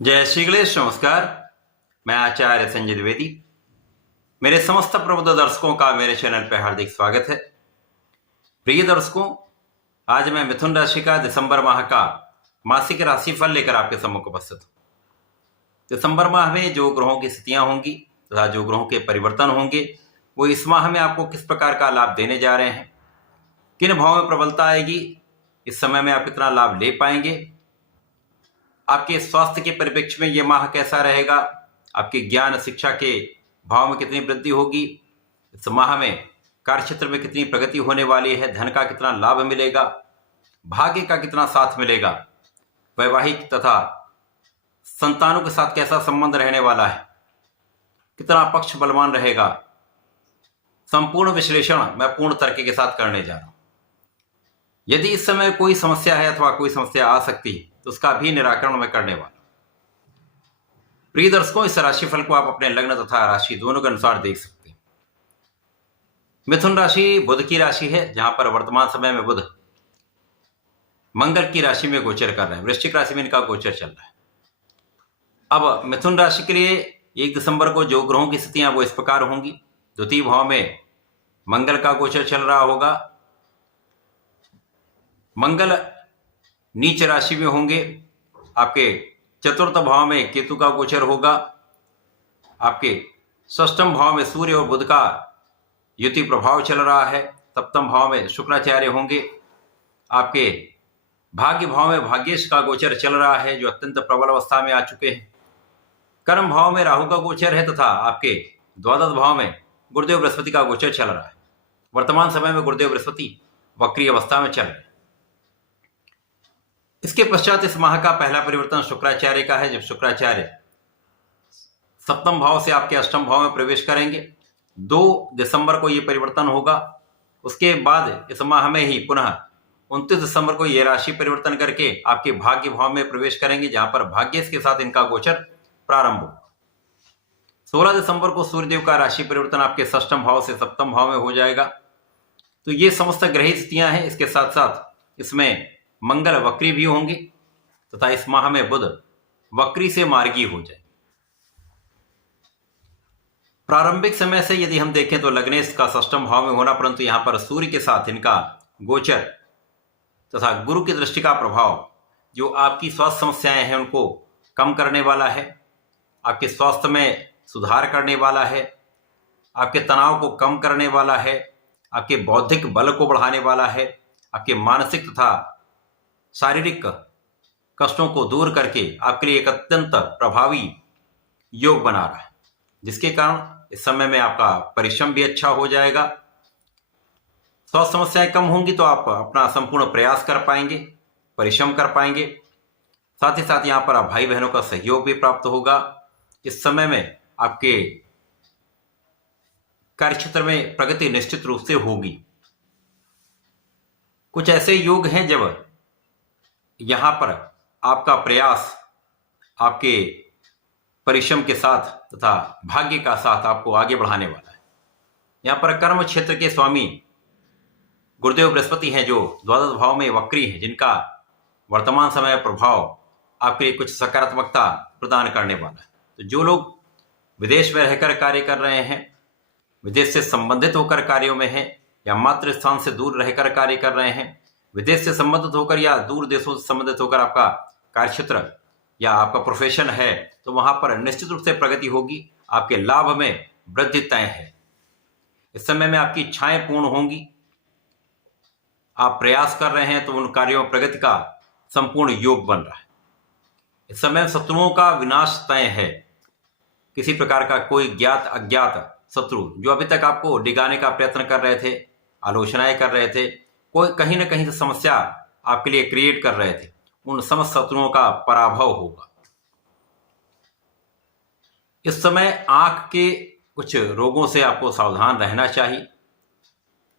जय श्री गणेश। नमस्कार। मैं आचार्य संजय द्विवेदी। मेरे समस्त प्रबुद्ध दर्शकों का मेरे चैनल पर हार्दिक स्वागत है। प्रिय दर्शकों, आज मैं मिथुन राशि का दिसंबर माह का मासिक राशिफल लेकर आपके सम्मुख उपस्थित हूं। दिसंबर माह में जो ग्रहों की स्थितियां होंगी तथा जो ग्रहों के परिवर्तन होंगे वो इस माह में आपको किस प्रकार का लाभ देने जा रहे हैं, किन भावों में प्रबलता आएगी, इस समय में आप कितना लाभ ले पाएंगे, आपके स्वास्थ्य के परिप्रेक्ष्य में यह माह कैसा रहेगा, आपके ज्ञान शिक्षा के भाव में कितनी वृद्धि होगी, इस माह में कार्य क्षेत्र में कितनी प्रगति होने वाली है, धन का कितना लाभ मिलेगा, भाग्य का कितना साथ मिलेगा, वैवाहिक तथा संतानों के साथ कैसा संबंध रहने वाला है, कितना पक्ष बलवान रहेगा, संपूर्ण विश्लेषण मैं पूर्ण तर्क के साथ करने जा रहा हूं। यदि इस समय कोई समस्या है अथवा कोई समस्या आ सकती है तो उसका भी निराकरण मैं करने वाला हूं। प्रिय दर्शकों, इस राशिफल को आप अपने लग्न तथा राशि दोनों के अनुसार देख सकते हैं। मिथुन राशि बुध की राशि है, जहां पर वर्तमान समय में बुध मंगल की राशि में गोचर कर रहे हैं। वृश्चिक राशि में इनका गोचर चल रहा है। अब मिथुन राशि के लिए 1 दिसंबर को जो ग्रहों की स्थितियां वो इस प्रकार होंगी। द्वितीय भाव में मंगल का गोचर चल रहा होगा। मंगल नीच राशि में होंगे। आपके चतुर्थ भाव में केतु का गोचर होगा। आपके षष्ठम भाव में सूर्य और बुध का युति प्रभाव चल रहा है। सप्तम भाव में शुक्राचार्य होंगे। आपके भाग्य भाव में भाग्येश का गोचर चल रहा है, जो अत्यंत प्रबल अवस्था में आ चुके हैं। कर्म भाव में राहु का गोचर है तथा आपके द्वादश भाव में गुरुदेव बृहस्पति का गोचर चल रहा है। वर्तमान समय में गुरुदेव बृहस्पति वक्री अवस्था में चल रहे हैं। इसके पश्चात इस माह का पहला परिवर्तन शुक्राचार्य का है। जब शुक्राचार्य सप्तम भाव से आपके अष्टम भाव में प्रवेश करेंगे, 2 दिसंबर को यह परिवर्तन होगा। उसके बाद इस माह में ही पुनः 29 दिसंबर को यह राशि परिवर्तन करके आपके भाग्य भाव में प्रवेश करेंगे, जहां पर भाग्येश के साथ इनका गोचर प्रारंभ होगा। 16 दिसंबर को सूर्यदेव का राशि परिवर्तन आपके षष्ठम भाव से सप्तम भाव में हो जाएगा। तो ये समस्त ग्रही स्थितियां हैं। इसके साथ साथ इसमें मंगल वक्री भी होंगे तथा इस माह में बुध वक्री से मार्गी हो जाए। प्रारंभिक समय से यदि हम देखें तो लग्नेश का षष्ठम भाव में होना, परंतु यहां पर सूर्य के साथ इनका गोचर तथा गुरु की दृष्टि का प्रभाव जो आपकी स्वास्थ्य समस्याएं हैं उनको कम करने वाला है, आपके स्वास्थ्य में सुधार करने वाला है, आपके तनाव को कम करने वाला है, आपके बौद्धिक बल को बढ़ाने वाला है, आपके मानसिक तथा शारीरिक कष्टों को दूर करके आपके लिए एक अत्यंत प्रभावी योग बना रहा है, जिसके कारण इस समय में आपका परिश्रम भी अच्छा हो जाएगा। स्वास्थ्य समस्याएं कम होंगी तो आप अपना संपूर्ण प्रयास कर पाएंगे, परिश्रम कर पाएंगे। साथ ही साथ यहां पर आप भाई बहनों का सहयोग भी प्राप्त होगा। इस समय में आपके कार्यक्षेत्र में प्रगति निश्चित रूप से होगी। कुछ ऐसे योग हैं जब यहां पर आपका प्रयास आपके परिश्रम के साथ तथा भाग्य का साथ आपको आगे बढ़ाने वाला है। यहां पर कर्म क्षेत्र के स्वामी गुरुदेव बृहस्पति हैं, जो द्वादश भाव में वक्री हैं, जिनका वर्तमान समय प्रभाव आपके लिए कुछ सकारात्मकता प्रदान करने वाला है। तो जो लोग विदेश में रहकर कार्य कर रहे हैं, विदेश से संबंधित होकर कार्यों में हैं, या मातृ स्थान से दूर रहकर कार्य कर रहे हैं, विदेश से संबंधित होकर या दूर देशों से संबंधित होकर आपका कार्यक्षेत्र या आपका प्रोफेशन है, तो वहां पर निश्चित रूप से प्रगति होगी। आपके लाभ में वृद्धि तय है। इस समय में आपकी इच्छाएं पूर्ण होंगी। आप प्रयास कर रहे हैं तो उन कार्यों में प्रगति का संपूर्ण योग बन रहा है। इस समय शत्रुओं का विनाश तय है। किसी प्रकार का कोई ज्ञात अज्ञात शत्रु जो अभी तक आपको डिगाने का प्रयत्न कर रहे थे, आलोचनाएं कर रहे थे, कोई कहीं ना कहीं से समस्या आपके लिए क्रिएट कर रहे थे, उन समस्त शत्रुओं का पराभव होगा। इस समय आंख के कुछ रोगों से आपको सावधान रहना चाहिए।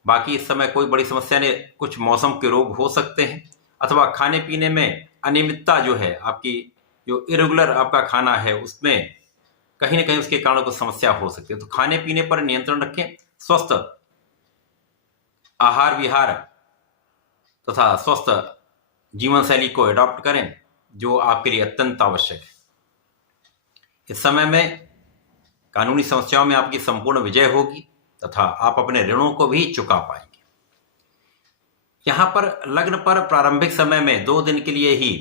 बाकी इस समय कोई बड़ी समस्या नहीं। कुछ मौसम के रोग हो सकते हैं, अथवा खाने पीने में अनियमितता जो है, आपकी जो इरेगुलर आपका खाना है उसमें कहीं ना कहीं उसके कारण कुछ समस्या हो सकती है। तो खाने पीने पर नियंत्रण रखें, स्वस्थ आहार विहार तथा स्वस्थ जीवन शैली को अडॉप्ट करें, जो आपके लिए अत्यंत आवश्यक है। इस समय में कानूनी समस्याओं में आपकी संपूर्ण विजय होगी तथा आप अपने ऋणों को भी चुका पाएंगे। यहां पर लग्न पर प्रारंभिक समय में 2 दिन के लिए ही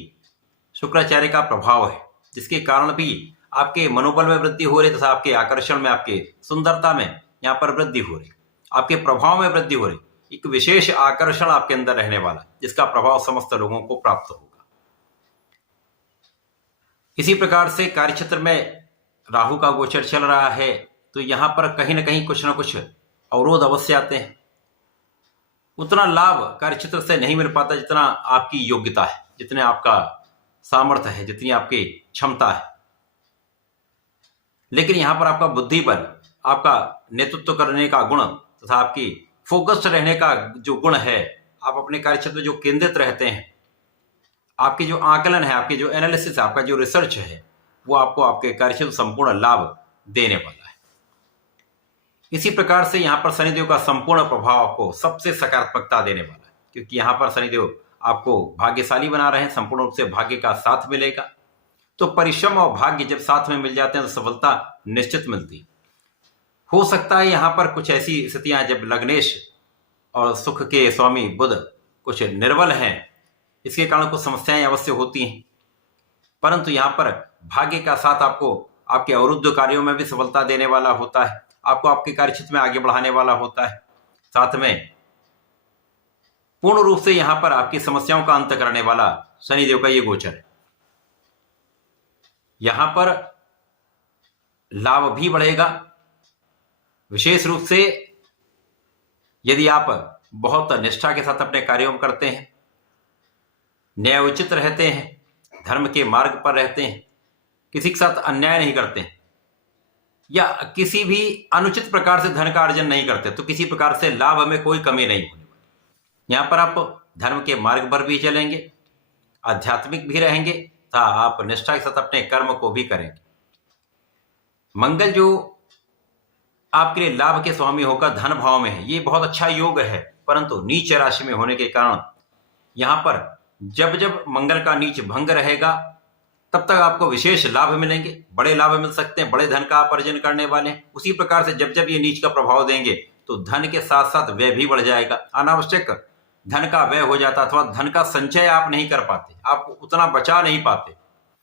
शुक्राचार्य का प्रभाव है, जिसके कारण भी आपके मनोबल में वृद्धि हो रही तथा आपके आकर्षण में, आपके सुंदरता में यहाँ पर वृद्धि हो रही, आपके प्रभाव में वृद्धि हो रही। एक विशेष आकर्षण आपके अंदर रहने वाला, जिसका प्रभाव समस्त लोगों को प्राप्त होगा। इसी प्रकार से कार्यक्षेत्र में राहु का गोचर चल रहा है, तो यहां पर कहीं ना कहीं कुछ ना कुछ अवरोध अवश्य आते हैं। उतना लाभ कार्यक्षेत्र से नहीं मिल पाता जितना आपकी योग्यता है, जितने आपका सामर्थ्य है, जितनी आपकी क्षमता है। लेकिन यहां पर आपका बुद्धि बल, आपका नेतृत्व करने का गुण तथा आपकी फोकस्ड रहने का जो गुण है, आप अपने कार्यक्षेत्र में जो केंद्रित रहते हैं, आपकी जो आकलन है, आपकी जो एनालिसिस है, आपका जो रिसर्च है, वो आपको आपके कार्यक्षेत्र संपूर्ण लाभ देने वाला है। इसी प्रकार से यहाँ पर शनिदेव का संपूर्ण प्रभाव आपको सबसे सकारात्मकता देने वाला है, क्योंकि यहाँ पर शनिदेव आपको भाग्यशाली बना रहे हैं, संपूर्ण रूप से भाग्य का साथ मिलेगा। तो परिश्रम और भाग्य जब साथ में मिल जाते हैं तो सफलता निश्चित मिलती है। हो सकता है यहाँ पर कुछ ऐसी स्थितियां जब लग्नेश और सुख के स्वामी बुध कुछ निर्बल हैं, इसके कारण कुछ समस्याएं अवश्य होती हैं, परंतु यहाँ पर भाग्य का साथ आपको आपके अवरुद्ध कार्यों में भी सफलता देने वाला होता है, आपको आपके कार्यक्षेत्र में आगे बढ़ाने वाला होता है। साथ में पूर्ण रूप से यहां पर आपकी समस्याओं का अंत करने वाला शनिदेव का ये गोचर है। यहां पर लाभ भी बढ़ेगा, विशेष रूप से यदि आप बहुत निष्ठा के साथ अपने कार्यों में करते हैं, न्यायोचित रहते हैं, धर्म के मार्ग पर रहते हैं, किसी के साथ अन्याय नहीं करते हैं या किसी भी अनुचित प्रकार से धन का अर्जन नहीं करते, तो किसी प्रकार से लाभ में कोई कमी नहीं होने वाली। यहां पर आप धर्म के मार्ग पर भी चलेंगे, आध्यात्मिक भी रहेंगे तथा आप निष्ठा के साथ अपने कर्म को भी करेंगे। मंगल जो आपके लिए लाभ के स्वामी होकर धन भाव में है, ये बहुत अच्छा योग है, परंतु नीच राशि में होने के कारण यहां पर जब जब मंगल का नीच भंग रहेगा तब तक आपको विशेष लाभ मिलेंगे, बड़े लाभ मिल सकते हैं, बड़े धन का आप अर्जन करने वाले हैं। उसी प्रकार से जब जब ये नीच का प्रभाव देंगे तो धन के साथ साथ व्यय भी बढ़ जाएगा, अनावश्यक धन का व्यय हो जाता, अथवा धन का संचय आप नहीं कर पाते, आप उतना बचा नहीं पाते।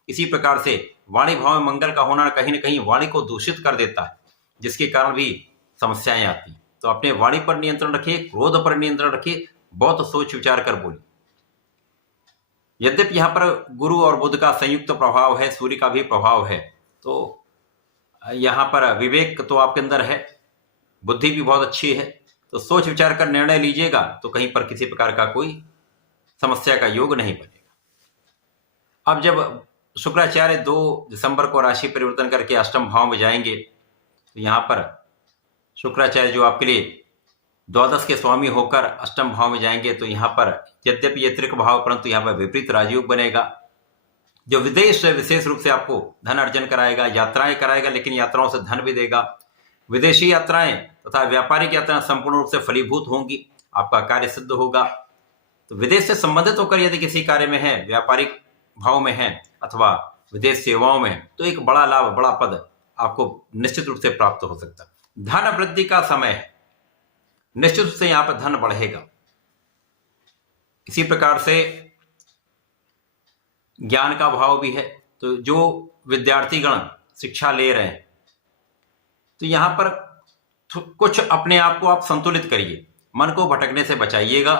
इसी प्रकार से वाणी भाव में मंगल का होना कहीं ना कहीं वाणी को दूषित कर देता है, जिसके कारण भी समस्याएं आती हैं। तो अपने वाणी पर नियंत्रण रखिए, क्रोध पर नियंत्रण रखिए, बहुत सोच विचार कर बोलिए। यद्यपि यहाँ पर गुरु और बुध का संयुक्त प्रभाव है, सूर्य का भी प्रभाव है, तो यहाँ पर विवेक तो आपके अंदर है, बुद्धि भी बहुत अच्छी है, तो सोच विचार कर निर्णय लीजिएगा तो कहीं पर किसी प्रकार का कोई समस्या का योग नहीं बनेगा। अब जब शुक्राचार्य 2 दिसंबर को राशि परिवर्तन करके अष्टम भाव में जाएंगे, तो यहाँ पर शुक्राचार्य जो आपके लिए द्वादश के स्वामी होकर अष्टम भाव में जाएंगे, तो यहाँ पर यद्यपि ये त्रिक भाव, परंतु यहाँ पर विपरीत राजयोग बनेगा, जो विदेश से विशेष रूप से आपको धन अर्जन कराएगा, यात्राएं कराएगा, लेकिन यात्राओं से धन भी देगा। विदेशी यात्राएं तथा व्यापारिक यात्राएं संपूर्ण रूप से फलीभूत होंगी, आपका कार्य सिद्ध होगा। तो विदेश से संबंधित होकर यदि किसी कार्य में है, व्यापारिक भाव में है अथवा विदेश सेवाओं में, तो एक बड़ा लाभ, बड़ा पद आपको निश्चित रूप से प्राप्त हो सकता है। धन वृद्धि का समय है, निश्चित रूप से यहां पर धन बढ़ेगा। इसी प्रकार से ज्ञान का भाव भी है, तो जो विद्यार्थीगण शिक्षा ले रहे हैं, तो यहां पर कुछ अपने आप को आप संतुलित करिए, मन को भटकने से बचाइएगा,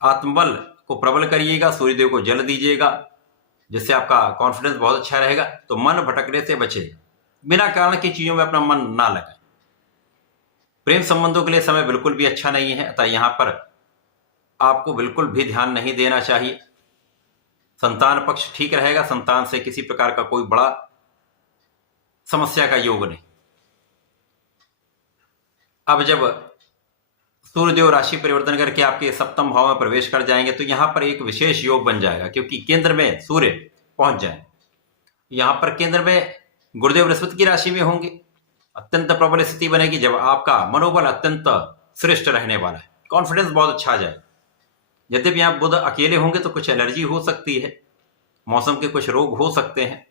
आत्मबल को प्रबल करिएगा, सूर्यदेव को जल दीजिएगा, जिससे आपका कॉन्फिडेंस बहुत अच्छा रहेगा। तो मन भटकने से बचेगा, बिना कारण की चीजों में अपना मन ना लगाए। प्रेम संबंधों के लिए समय बिल्कुल भी अच्छा नहीं है, अतः यहां पर आपको बिल्कुल भी ध्यान नहीं देना चाहिए। संतान पक्ष ठीक रहेगा, संतान से किसी प्रकार का कोई बड़ा समस्या का योग नहीं। अब जब सूर्यदेव राशि परिवर्तन करके आपके सप्तम भाव में प्रवेश कर जाएंगे, तो यहां पर एक विशेष योग बन जाएगा, क्योंकि केंद्र में सूर्य पहुंच जाए। यहां पर केंद्र में गुरुदेव बृहस्पति की राशि में होंगे, अत्यंत प्रबल स्थिति बनेगी जब आपका मनोबल अत्यंत श्रेष्ठ रहने वाला है, कॉन्फिडेंस बहुत अच्छा आ जाए। यद्यपि यहाँ बुध अकेले होंगे तो कुछ एलर्जी हो सकती है, मौसम के कुछ रोग हो सकते हैं,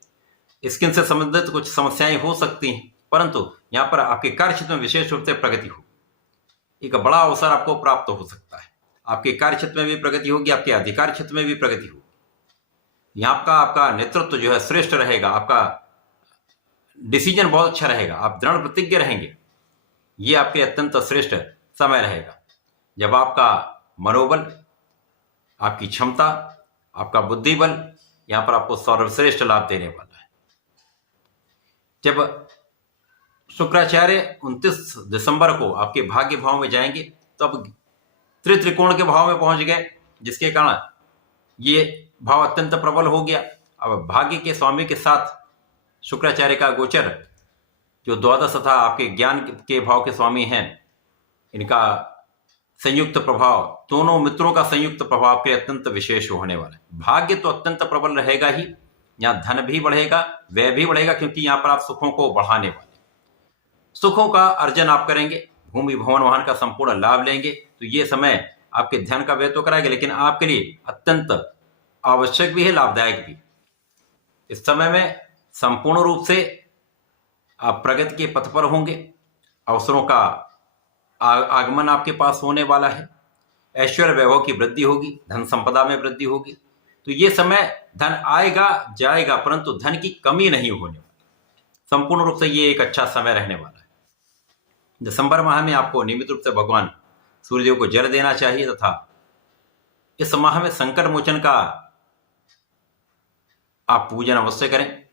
स्किन से संबंधित कुछ समस्याएं हो सकती हैं, परंतु यहाँ पर आपके कार्य क्षेत्र में विशेष रूप से प्रगति हो, एक बड़ा अवसर आपको प्राप्त हो सकता है। आपके कार्य क्षेत्र में भी प्रगति होगी, आपके अधिकार क्षेत्र में भी प्रगति होगी। यहाँ का आपका नेतृत्व जो है श्रेष्ठ रहेगा, आपका डिसीजन बहुत अच्छा रहेगा, आप दृढ़ प्रतिज्ञ रहेंगे। ये आपके अत्यंत श्रेष्ठ समय रहेगा जब आपका मनोबल, आपकी क्षमता, आपका बुद्धिबल यहाँ पर आपको सर्वश्रेष्ठ लाभ देने वाला है। जब शुक्राचार्य 29 दिसंबर को आपके भाग्य भाव में जाएंगे तो अब त्रिकोण के भाव में पहुंच गए, जिसके कारण ये भाव अत्यंत प्रबल हो गया। अब भाग्य के स्वामी के साथ शुक्राचार्य का गोचर जो द्वादश तथा आपके ज्ञान के भाव के स्वामी हैं, इनका संयुक्त प्रभाव, दोनों मित्रों का संयुक्त प्रभाव पे अत्यंत विशेष होने वाला है। भाग्य तो अत्यंत प्रबल रहेगा ही, यहाँ धन भी बढ़ेगा, व्यय भी बढ़ेगा, क्योंकि यहाँ पर आप सुखों को बढ़ाने वाले, सुखों का अर्जन आप करेंगे, भूमि भवन वाहन का संपूर्ण लाभ लेंगे। तो ये समय आपके ध्यान का व्यय तो कराएगा, लेकिन आपके लिए अत्यंत आवश्यक भी है, लाभदायक भी। इस समय में संपूर्ण रूप से आप प्रगति के पथ पर होंगे, अवसरों का आगमन आपके पास होने वाला है, ऐश्वर्य वैभव की वृद्धि होगी, धन संपदा में वृद्धि होगी। तो ये समय धन आएगा जाएगा, परंतु धन की कमी नहीं होने वाली। संपूर्ण रूप से ये एक अच्छा समय रहने वाला है। दिसंबर माह में आपको नियमित रूप से भगवान सूर्यदेव को जल देना चाहिए, तथा इस माह में संकट मोचन का आप पूजन अवश्य करें।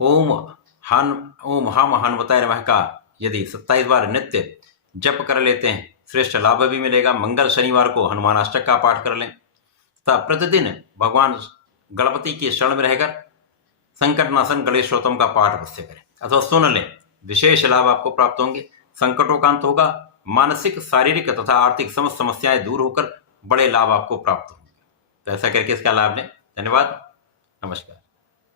ओम हम हनुमताय नमः का यदि 27 बार नित्य जप कर लेते हैं, श्रेष्ठ लाभ भी मिलेगा। मंगल शनिवार को हनुमानाष्टक का पाठ कर लें तथा प्रतिदिन भगवान गणपति के शरण में रहकर संकटनाशन गणेश स्तोत्रम का पाठ अवश्य करें अथवा सुन लें, विशेष लाभ आपको प्राप्त होंगे। संकटों का अंत होगा, मानसिक, शारीरिक तथा आर्थिक समस्त समस्याएं दूर होकर बड़े लाभ आपको प्राप्त होंगे। तो ऐसा करके इसका लाभ लें। धन्यवाद, नमस्कार।